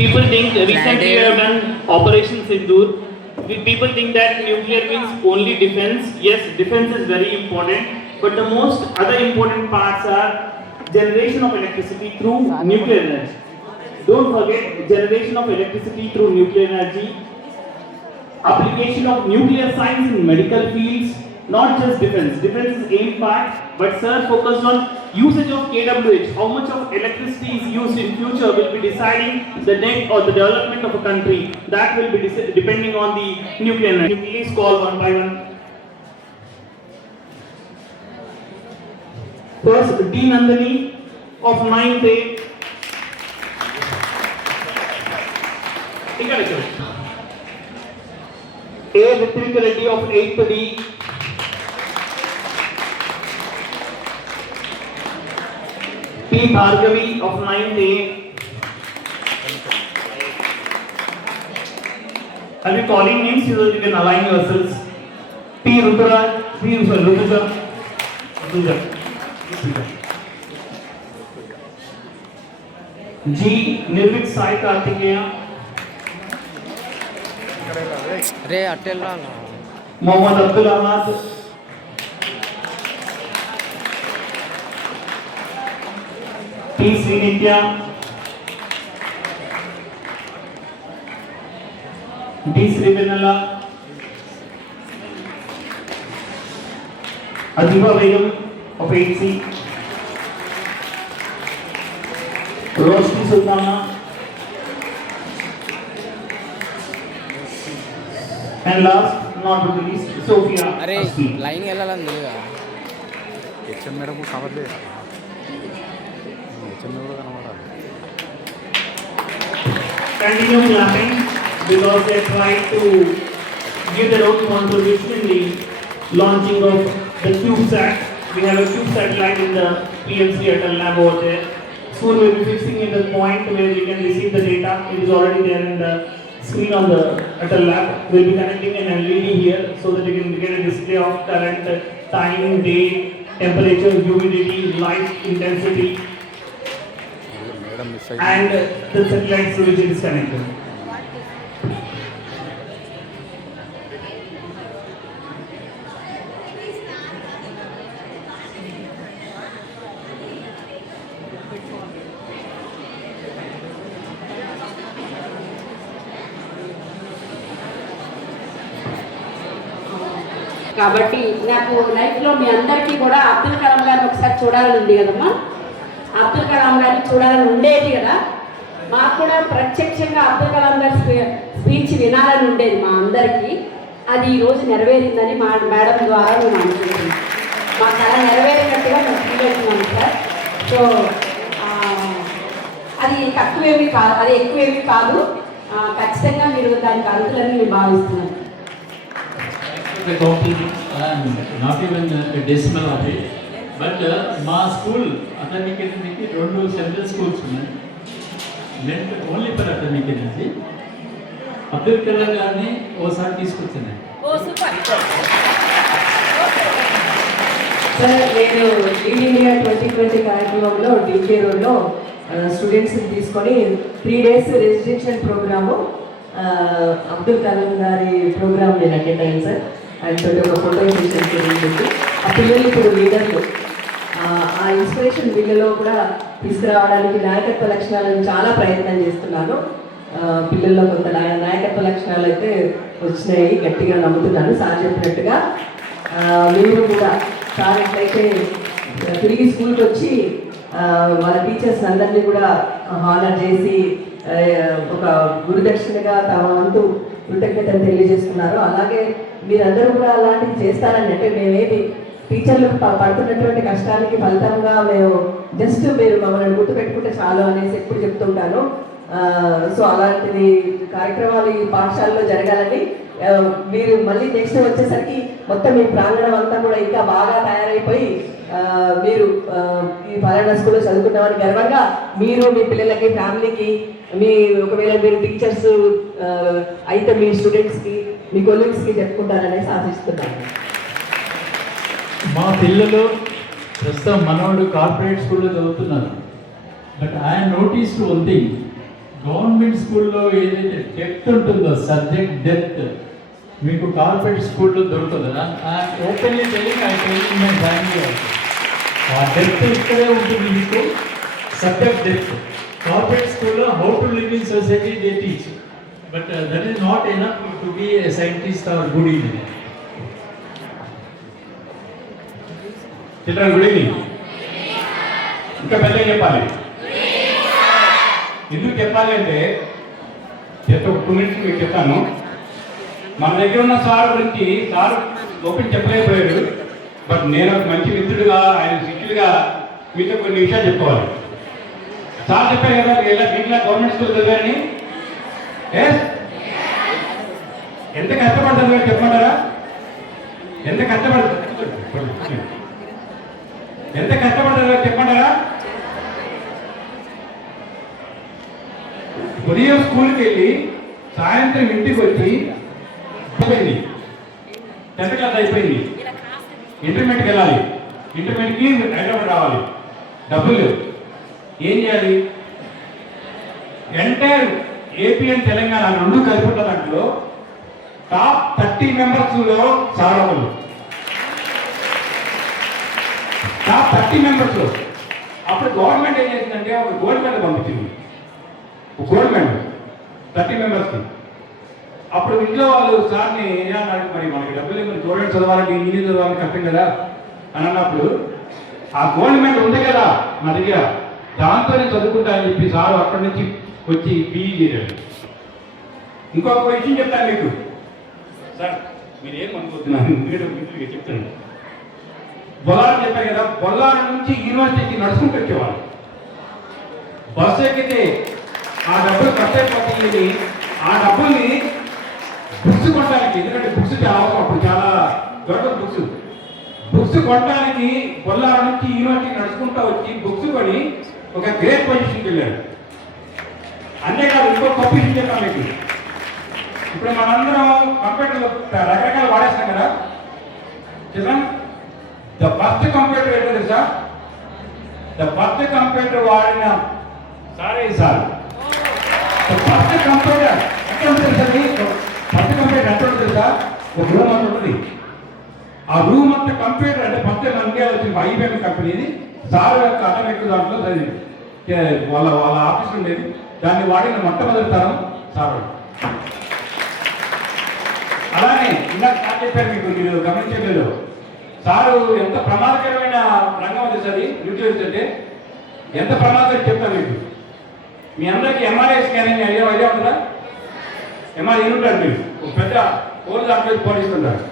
People think recently we have done Operation Sindoor. People think that nuclear means only defense. Yes, defense is very important, but the most other important parts are generation of electricity through nuclear energy. Don't forget generation of electricity through nuclear energy, application of nuclear science in medical fields, not just defense. Defense is aimed part, but sir focused on usage of KWH. How much of electricity is used in future will be deciding the net or the development of a country. That will be depending on the nuclear energy. Please call one by one. First, D. Nandini of 9th A. A. Ritvik Reddy of 8th D. P. Bhargavi of 9th A. I'll be calling names so that you can align yourselves. P. Ruturaj, P. Rutuja. G. Nirvik Sai Kartikeya. रे अटेल Mohammed Abdul Ahmed. P. Srinitya. D. Srivenala. Adiba Begum of 8C. Roshni Sultana. And last, not but the least, Sophia. अरे line వెళ్ళాలని లేదుగా HM madam కవర్లే HM కూడా కనబడాలి. Continue clapping because they tried to give their own contribution in the launching of the CubeSat. We have a Cube satellite in the PMC Atal lab over there. Soon we will be fixing it at the point where we can receive the data. It is already there in the screen on the Atal lab. We will be connecting an LED here so that you can get a display of current, time, date, temperature, humidity, light intensity, and the satellite to which it is connected. కాబట్టి నాకు లైఫ్లో మీ అందరికీ కూడా అబ్దుల్ కలాం గారిని ఒకసారి చూడాలని ఉంది కదమ్మా. అబ్దుల్ కలాం గారిని చూడాలని ఉండేది కదా. మాకు కూడా ప్రత్యక్షంగా అబ్దుల్ కలాం గారి స్పీచ్ వినాలని ఉండేది మా అందరికీ. అది ఈరోజు నెరవేరిందని మా మేడం ద్వారా మేము అనుకుంటున్నాం. మా కళ నెరవేరినట్టుగా మేము ఫీల్ అవుతున్నాం సార్. సో అది తక్కువేమీ కాదు, అది ఎక్కువేమీ కాదు. ఖచ్చితంగా మీరు దానికి అర్హులని మేము భావిస్తున్నాం. The copy and not even a decimal of it. But మా స్కూల్ అతనికి రెండు సెంట్రల్ స్కూల్స్ ఉన్నాయి. మెant ఓన్లీ ఫర్ అతనికి నుంచి అబ్దుల్ కలాం గారిని ఓసారి తీసుకొచ్చాను. సార్ నేను లీడ్ ఇండియా 2020 కార్యక్రమంలో డీకే రోడ్లో స్టూడెంట్స్ని తీసుకొని 3 days residential program Abdul Kalam గారి ప్రోగ్రామ్ నేను అటెండ్ అయ్యాను సార్. ఆయనతో ఒక ఫోటో సెషన్ జరిగింది. ఆ పిల్లలు ఇప్పుడు లీడర్లు, ఆ ఇన్స్పిరేషన్ వీళ్ళలో కూడా తీసుకురావడానికి నాయకత్వ లక్షణాలను చాలా ప్రయత్నం చేస్తున్నాను. పిల్లల్లో కొంత నాయకత్వ లక్షణాలు అయితే వచ్చినాయి, గట్టిగా నమ్ముతున్నాను. సార్ చెప్పినట్టుగా మీరు కూడా సార్ ఎట్లయితే తిరిగి స్కూల్కి వచ్చి వాళ్ళ టీచర్స్ అందరినీ కూడా హానర్ చేసి ఒక గురుదక్షిణగా తమ వంతు కృతజ్ఞతలు తెలియజేస్తున్నారు. అలాగే మీరందరూ కూడా అలాంటివి చేస్తారని, అంటే మేమేది టీచర్లు పడుతున్నటువంటి కష్టానికి ఫలితంగా మేము జస్ట్ మీరు మమ్మల్ని గుర్తుపెట్టుకుంటే చాలు అనేసి ఎప్పుడు చెప్తుంటాను. సో అలాంటిది కార్యక్రమాలు ఈ పాఠశాలలో జరగాలని, మీరు మళ్ళీ నెక్స్ట్ వచ్చేసరికి మొత్తం మీ ప్రాంగణం అంతా కూడా ఇంకా బాగా తయారైపోయి మీరు ఈ ఫలానా స్కూల్లో చదువుకున్నామని గర్వంగా మీరు మీ పిల్లలకి, ఫ్యామిలీకి, మీ ఒకవేళ మీరు టీచర్స్ అయితే మీ స్టూడెంట్స్కి, మీ కొలీగ్స్కి చెప్పుకుంటారనేసి ఆశిస్తున్నాను. మా పిల్లలు ప్రస్తుతం మనోడు కార్పొరేట్ స్కూల్లో చదువుతున్నారు. But I noticed one thing, government స్కూల్లో ఏదైతే డెప్త్ ఉంటుందో సబ్జెక్ట్ డెప్త్ మీకు కార్పొరేట్ స్కూల్లో దొరుకుతుంది కదా. Openly telling I telling my family ఆ డెప్త్ ఇక్కడే ఉంటుంది మీకు, సబ్జెక్ట్ డెప్త్. కార్పొరేట్ స్కూల్లో how to live in society they teach, but that is not enough to be a scientist or good engineer. Children good evening. ఇంకా పెద్దగా చెప్పాలి. ఎందుకు చెప్పాలి అంటే జస్ట్ ఒక 2 minutes మీకు చెప్తాను. మన దగ్గర ఉన్న సార్ గురించి సార్ ఓపెన్ చెప్పలేకపోయాడు, బట్ నేను ఒక మంచి మిత్రుడిగా ఆయన శిష్యుడిగా మీతో కొన్ని విషయాలు చెప్పుకోవాలి. సార్ చెప్పారు కదా మీకులా గవర్నమెంట్ స్కూల్ చదివారని. ఎంత కష్టపడతారు చెప్పమంటారా? ఎంత కష్టపడతారు చెప్పమంటారా? ఉదయం స్కూల్కి వెళ్ళి సాయంత్రం ఇంటికి వచ్చి అయిపోయింది, 10th క్లాస్ అయిపోయింది, ఇంటర్మీడియట్కి వెళ్ళాలి, ఇంటర్మీడియట్కి హైదరాబాద్ రావాలి, డబ్బులు ఏం చేయాలి? ఎంటైర్ ఏపీ అండ్ తెలంగాణ 2 కలిపి ఉన్న దాంట్లో టాప్ 30 మెంబర్స్లో సారవులు, టాప్ 30 మెంబర్స్లో. అప్పుడు గవర్నమెంట్ ఏం చేసిందంటే ఒక గోల్డ్ మెడల్ పంపించింది, గోల్డ్ మెడల్ 30 మెంబర్స్కి. అప్పుడు ఇంట్లో వాళ్ళు సార్ని ఏమన్నారు, మరి మనకి డబ్బులు మరి గవర్నమెంట్ చదవాలంటే ఇంజనీర్ చదవాలని కష్టం కదా అని అన్నప్పుడు, ఆ గోల్డ్ మెడల్ ఉంది కదా నా దగ్గర, దాంతోనే చదువుకుంటా అని చెప్పి సార్ అక్కడి నుంచి వచ్చి పీఈ చేశాడు. ఇంకొక విషయం చెప్తాను మీకు సార్, మీరు ఏం అనుకుంటున్నారు మీరు చెప్తాను. బొల్లారం చెప్పారు కదా, బొల్లారం నుంచి యూనివర్సిటీకి నడుచుకుంటూ వచ్చేవాళ్ళు. బస్సు ఎక్కితే ఆ డబ్బులు ఖర్చు అయిపోతుంది. ఆ డబ్బుల్ని బుక్స్ కొనడానికి, ఎందుకంటే బుక్స్ అవసరం అప్పుడు చాలా దొరకదు బుక్స్ కొనడానికి బొల్లారం నుంచి యూనివర్సిటీకి నడుచుకుంటూ వచ్చి బుక్స్ కొని ఒక గ్రేట్ పొజిషన్కి వెళ్ళాడు. అంతేకాదు ఇంకో గొప్ప విషయం చెప్పాను మీకు. ఇప్పుడు మనందరం కంప్యూటర్లు రకరకాలు వాడేస్తాం కదా చిల్డ్రన్. ద ఫస్ట్ కంప్యూటర్ ఏంటో తెలుసా? ద ఫస్ట్ కంప్యూటర్ వాడిన sorry sir, the first computer ఎక్కడ ఉంటుంది తెలుసా? ఫస్ట్ కంప్యూటర్ ఎక్కడ ఉంటుంది తెలుసా? ఒక రూమ్ అంత ఉంటుంది. ఆ రూమ్ అంత కంప్యూటర్ అంటే ఫస్ట్ ఇండియా వచ్చిన IBM కంపెనీది. సార్ యొక్క అటమిక్ దాంట్లో వాళ్ళ ఆఫీస్ ఉండేది. దాన్ని వాడిన మొట్టమొదటి తరం సార్. అలానే ఇందాక సార్ చెప్పారు మీకు, మీరు గమనించలేదు, సారు ఎంత ప్రమాదకరమైన రంగం అది సార్ న్యూక్లియస్ అంటే ఎంత ప్రమాదకరం చెప్తాను మీకు. మీ అందరికీ MRI స్కానింగ్ ఐడియా ఉంటుందా? MRI ఉంటారు మీరు, ఒక పెద్ద హోల్ దాంట్లో పోలిస్తుంటారు.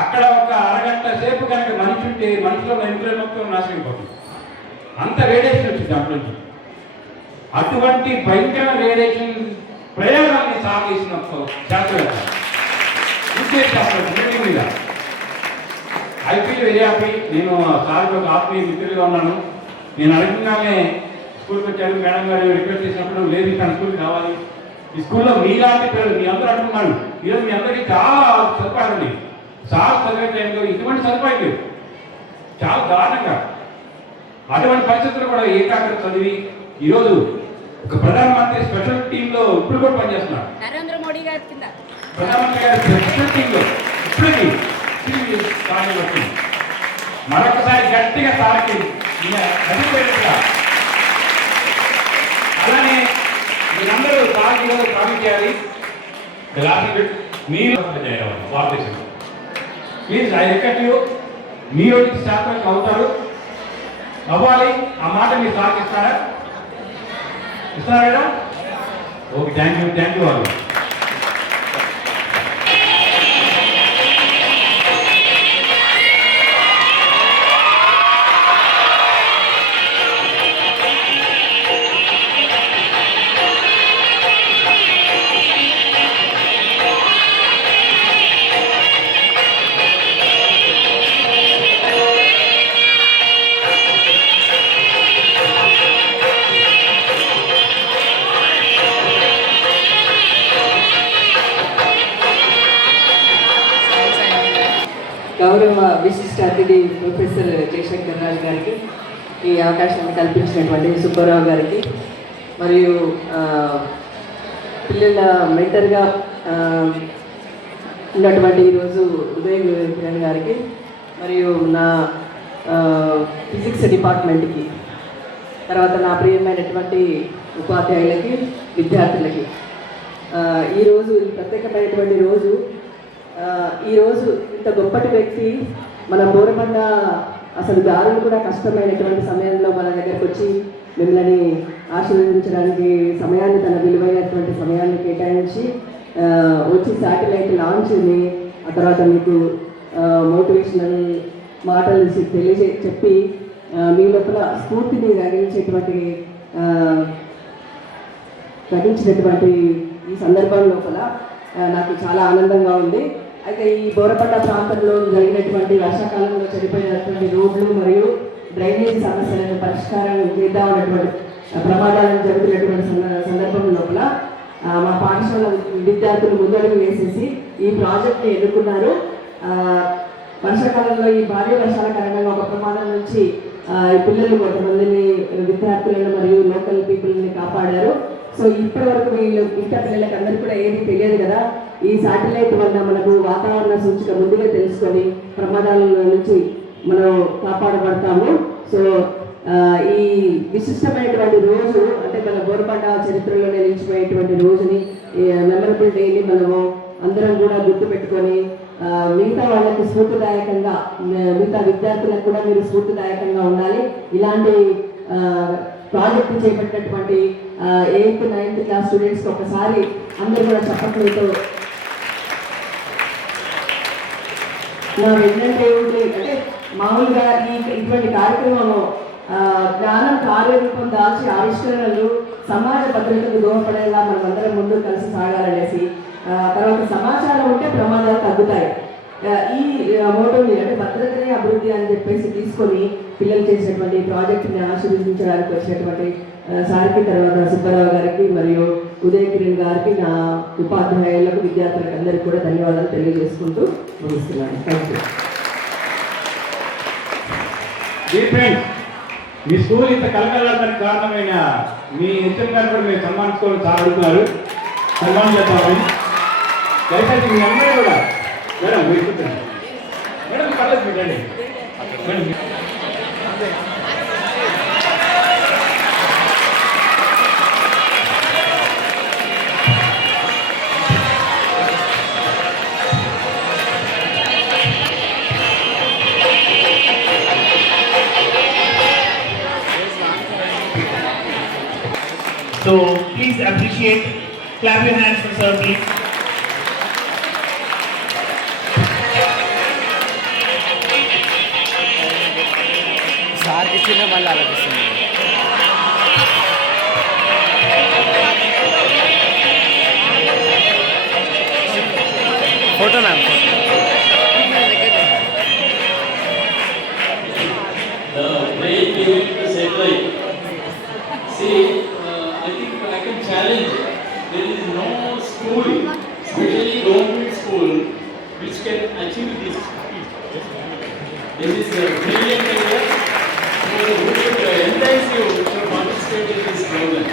అక్కడ ఒక అరగంట సేపు కనుక మనిషి ఉంటే మనిషిలో ఎంట్రీ మొత్తం నాశనం అయిపోతుంది. అంత రేడియేషన్ వచ్చింది దాంట్లో నుంచి. అటువంటి భయంకర రేడియేషన్ ప్రయోగాన్ని సాగేసిన శాస్త్రవేత్త మీద ఐ ఫీల్ వెరీ హ్యాపీ. నేను సార్కి ఒక ఆత్మీయ మిత్రులుగా ఉన్నాను. నేను అడగగానే స్కూల్కి వచ్చాను, మేడం గారు రిక్వెస్ట్ చేసినప్పుడు లేదు ఇక్కడ స్కూల్కి కావాలి, ఈ స్కూల్లో మీలాంటి పిల్లలు మీ అందరూ అంటున్నాడు. ఈరోజు మీ అందరికీ చాలా సదుపాయాలు ఉన్నాయి. సార్ చదివే టైంలో ఇటువంటి సదుపాయం లేదు, చాలా దారుణంగా. అటువంటి పరిస్థితులు కూడా ఏకాగ్రత చదివి ఈరోజు ఒక ప్రధానమంత్రి స్పెషల్ టీంలో ఇప్పుడు కూడా పనిచేస్తున్నారు. నరేంద్ర మోడీ గారి కింద ప్రధానమంత్రి గారి స్పెషల్ టీంలో ఇప్పటికీ మరొకసారి గట్టిగా సార్కి అదిపోయినట్టుగా. అలానే మీరందరూ సార్కి ప్రామిస్ చేయాలి. మీరు భారతదేశంలో ప్లీజ్ ఐ రిక్వెస్ట్ యూ, మీరు శాస్త్రం అవుతారు, అవ్వాలి. ఆ మాట మీరు సార్కి ఇస్తారా? ఇస్తారా కదా? ఓకే, థ్యాంక్ యూ వాళ్ళు. గౌరవ విశిష్ట అతిథి ప్రొఫెసర్ జయశంకర్ రావు గారికి, ఈ అవకాశాన్ని కల్పించినటువంటి సుబ్బారావు గారికి, మరియు పిల్లల మెంటర్గా ఉన్నటువంటి ఈరోజు ఉదయ్ కిరణ్ గారికి మరియు నా ఫిజిక్స్ డిపార్ట్మెంట్కి, తర్వాత నా ప్రియమైనటువంటి ఉపాధ్యాయులకి, విద్యార్థులకి ఈరోజు ప్రత్యేకమైనటువంటి రోజు. ఈరోజు ఇంత గొప్పటి వ్యక్తి మన బోరబండ అసలు దారులు కూడా కష్టమైనటువంటి సమయంలో మన దగ్గరకు వచ్చి మిమ్మల్ని ఆశీర్వదించడానికి సమయాన్ని, తన విలువైనటువంటి సమయాన్ని కేటాయించి వచ్చి శాటిలైట్ లాంచ్ని, ఆ తర్వాత మీకు మోటివేషనల్ మాటలు చెప్పి మీ లోపల స్ఫూర్తిని కలిగించినటువంటి ఈ సందర్భం లోపల నాకు చాలా ఆనందంగా ఉంది. అయితే ఈ బోరపట్ట ప్రాంతంలో జరిగినటువంటి వర్షాకాలంలో చనిపోయినటువంటి రోడ్లు మరియు డ్రైనేజ్ సమస్యలను పరిష్కారం చేద్దామన్నటువంటి ప్రమాదాలను జరుగుతున్నటువంటి సందర్భం లోపల మా పాఠశాల విద్యార్థులు ముందడుగు వేసేసి ఈ ప్రాజెక్ట్ని ఎన్నుకున్నారు. వర్షాకాలంలో ఈ భారీ వర్షాల కారణంగా ఒక ప్రమాదం నుంచి ఈ పిల్లలు కొంతమందిని, విద్యార్థులను మరియు లోకల్ పీపుల్ని కాపాడారు. సో ఇప్పటి వరకు వీళ్ళు ఇంకా పిల్లలకి అందరికీ కూడా ఏమీ తెలియదు కదా. ఈ శాటిలైట్ వల్ల మనకు వాతావరణ సూచిక ముందుగా తెలుసుకొని ప్రమాదాల నుంచి మనం కాపాడబడతాము. సో ఈ విశిష్టమైనటువంటి రోజు అంటే మన బోరబండ చరిత్రలో నిలిచిపోయేటువంటి రోజుని, మెమరబుల్ డేని మనము అందరం కూడా గుర్తుపెట్టుకొని మిగతా వాళ్ళకి స్ఫూర్తిదాయకంగా, మిగతా విద్యార్థులకు కూడా మీరు స్ఫూర్తిదాయకంగా ఉండాలి. ఇలాంటి ప్రాజెక్టు చేపట్టినటువంటి 8th, 9th క్లాస్ స్టూడెంట్స్కి ఒకసారి అందరూ కూడా చప్పట్లతో నా ఏంటంటే అంటే మామూలుగా ఇటువంటి కార్యక్రమంలో జ్ఞానం కార్యరూపం దాల్చి ఆవిష్కరణలు సమాజ భద్రతకు దోహపడేలా మనమందరం ముందు కలిసి సాగాలనేసి, తర్వాత సమాచారం ఉంటే ప్రమాదాలు తగ్గుతాయి. ఈ మోటోని అంటే భద్రతనే అభివృద్ధి అని చెప్పేసి తీసుకొని పిల్లలు చేసినటువంటి ప్రాజెక్టుని ఆశీర్వదించడానికి వచ్చినటువంటి సార్కి, తర్వాత సుబ్బారావు గారికి మరియు ఉదయ్ కిరణ్ గారికి, నా ఉపాధ్యాయులకు, విద్యార్థులకు అందరికీ కూడా ధన్యవాదాలు తెలియజేసుకుంటూ ముగిస్తున్నాను. Thank you. మీ స్కూల్ ఇంత కలకలాడడానికి కారణమైన మీ హెచ్ఎం గారు కూడా మీరు సన్మానించుకోవడం చాలా అడుగుతున్నారు. సన్మానం చేద్దామని దయచేసి మీ అందరూ కూడా మేడం మీరు కూర్చోండి. మేడం పర్లేదు మీరండి. Madam So please appreciate, clap your hands for sir, please. Sir ఇచ్చిన మళ్ళీ ఆలోచిస్తుంది. Photo ma'am, The way you said like, see, I think I can challenge. There is no school, especially government school, which can achieve this. This is a brilliant idea. So we should encourage you to participate in this program.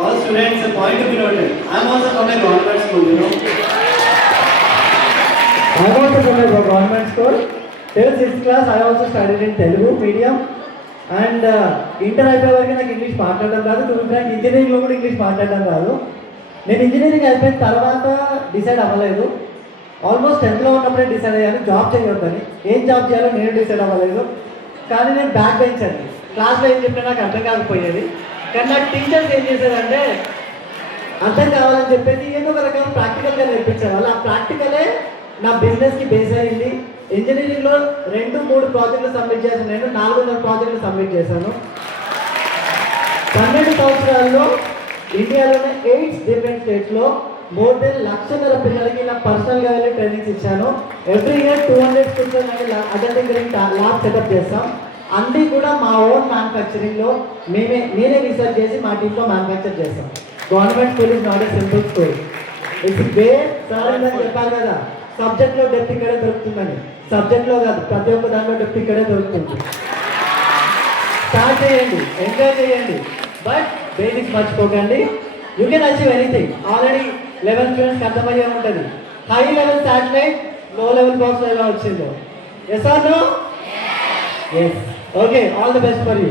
All students, a point to be noted. I am also from a government school, you know. I am also from a government school. Till 6th class, I also studied in Telugu medium. And inter అయిపోయే వరకు నాకు English మాట్లాడడం రాదు. To be frank, ఇంజనీరింగ్లో కూడా English మాట్లాడడం రాదు. నేను ఇంజనీరింగ్ అయిపోయిన తర్వాత డిసైడ్ అవ్వలేదు. ఆల్మోస్ట్ 10th ఉన్నప్పుడే డిసైడ్ అయ్యాను జాబ్ చేయొద్దని. ఏం జాబ్ చేయాలో నేను డిసైడ్ అవ్వలేదు. కానీ నేను బ్యాక్ బెంచ్ అండి. క్లాస్లో ఏం చెప్పినా నాకు అర్థం కాకపోయేది. కానీ నాకు టీచర్స్ ఏం చేసేదంటే అర్థం కావాలని చెప్పేసి ఏదో ఒక రకం ప్రాక్టికల్గా నేర్పించారు. వాళ్ళు ఆ ప్రాక్టికలే నా బిజినెస్కి బేస్ అయ్యింది. ఇంజనీరింగ్లో 2-3 ప్రాజెక్టులు సబ్మిట్ చేశాను. నేను 400 ప్రాజెక్టులు సబ్మిట్ చేశాను. 12 సంవత్సరాల్లో ఇండియాలోనే 8 డిఫరెంట్ స్టేట్స్లో మోర్ దెన్ 1,00,000 పిల్లలకి నా పర్సనల్గా వెళ్ళి ట్రైనింగ్స్ ఇచ్చాను. ఎవ్రీ ఇయర్ 200 స్టూడెంట్స్ అనేది అటెండింగ్ ల్యాబ్ సెటప్ చేస్తాం. అన్నీ కూడా మా ఓన్ మ్యానుఫ్యాక్చరింగ్లో నేనే రీసెర్చ్ చేసి మా టీంలో మ్యానుఫ్యాక్చర్ చేస్తాం. Government school is not a simple school. It's way sir ఇందాక చెప్పారు కదా, సబ్జెక్ట్లో డెప్త్ ఇక్కడే దొరుకుతుందని. సబ్జెక్ట్లో కాదు, ప్రతి ఒక్క దాంట్లో డెప్త్ ఇక్కడే దొరుకుతుంది. స్టార్ట్ చేయండి, ఎంజాయ్ చేయండి, బట్ బేసిక్స్ మర్చిపోకండి. You can achieve anything. Already 11 స్టూడెంట్స్కి అర్థమయ్యే ఉంటుంది high level satellite low level box ఎలా వచ్చిందో. Yes or no? Yes. Okay, all the best for you.